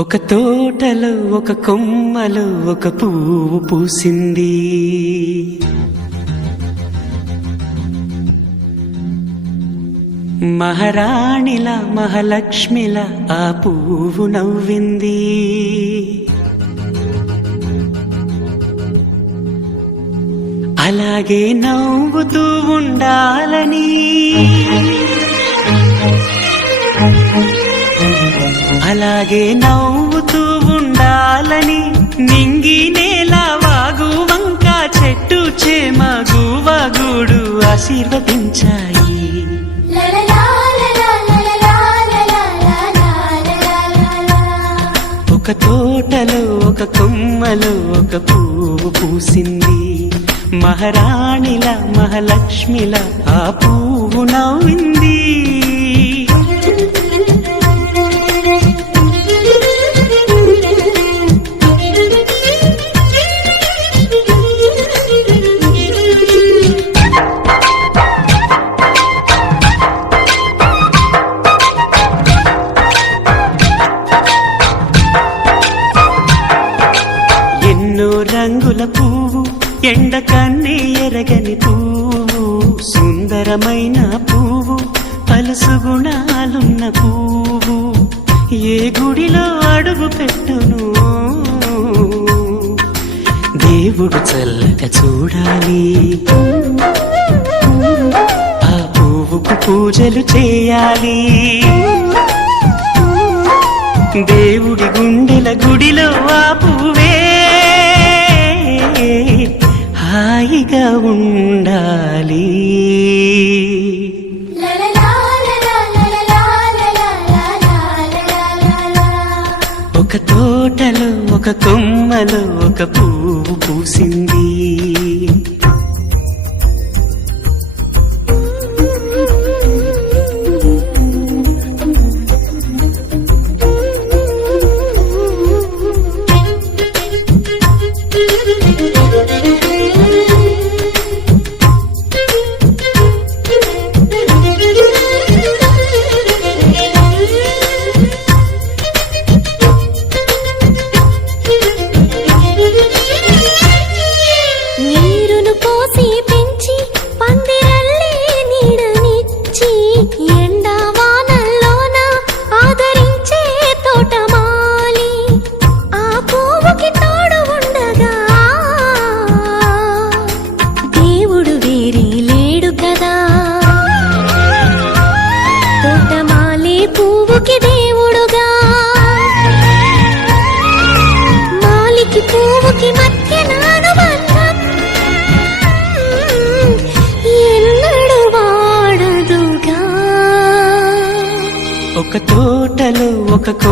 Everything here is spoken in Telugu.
ఒక తోటలో ఒక కొమ్మలో ఒక పువ్వు పూసింది. మహారాణిలా మహాలక్ష్మిలా ఆ పువ్వు నవ్వింది. అలాగే నవ్వుతూ ఉండాలని, అలాగే నవ్వుతూ ఉండాలని నింగి నేల వాగు వంక చెట్టు చేమ గువగూడు ఆశీర్వదించాయి. ఒక తోటలో ఒక కొమ్మలో ఒక పువ్వు పూసింది. మహారాణిలా మహాలక్ష్మిలా ఆ పువ్వు నవ్వింది. ఎన్నో రంగుల పువ్వు, ఎండ కన్నే ఎరగని పువ్వు, సుందరమైన పువ్వు, పలుసు గుణాలున్న పువ్వు, ఏ గుడిలో అడుగు పెట్టును దేవుడు చల్లగా చూడాలి. ఆ పువ్వుకు పూజలు చేయాలి. దేవుడి గుండెల గుడిలో ఆ పువ్వే హాయిగా ఉండాలి. ఒక తోటలో ఒక కొమ్మలో ఒక పువ్వు పూసింది. పువ్వుకి దేవుడుగా, మాలికి పువ్వుకి మధ్య అనుబంధం ఎన్నడూ వాడదుగా. ఒక తోటలో ఒక కొమ్మ